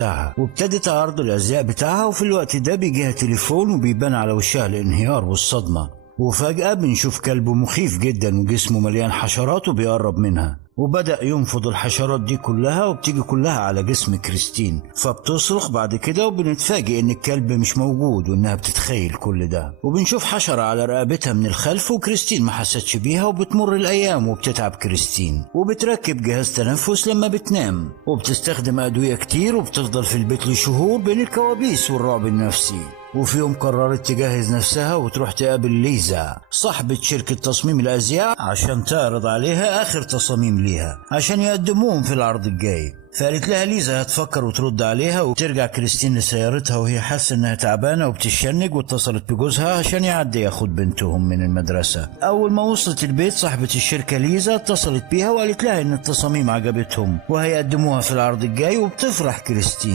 بتاعها، وابتدت تعرض الأزياء بتاعها، وفي الوقت ده بيجيها تليفون وبيبان على وشها الانهيار والصدمة. وفجأة بنشوف كلب مخيف جدا وجسمه مليان حشرات وبيقرب منها، وبدأ ينفض الحشرات دي كلها وبتيجي كلها على جسم كريستين. فبتصرخ بعد كده وبنتفاجئ ان الكلب مش موجود وانها بتتخيل كل ده، وبنشوف حشرة على رقبتها من الخلف وكريستين ما حستش بيها. وبتمر الايام وبتتعب كريستين وبتركب جهاز تنفس لما بتنام، وبتستخدم ادوية كتير، وبتفضل في البيت لشهور بين الكوابيس والرعب النفسي. وفي يوم قررت تجهز نفسها وتروح تقابل ليزا صاحبة شركة تصميم الأزياء عشان تعرض عليها آخر تصاميم ليها عشان يقدموهم في العرض الجاي. فقالت لها ليزا هتفكر وترد عليها، وترجع كريستين لسيارتها وهي حاسة انها تعبانة وبتشنج، واتصلت بجوزها عشان يعدي ياخد بنتهم من المدرسة. اول ما وصلت البيت صاحبة الشركة ليزا اتصلت بيها وقالت لها ان التصاميم عجبتهم وهيقدموها في العرض الجاي، وبتفرح كريستين.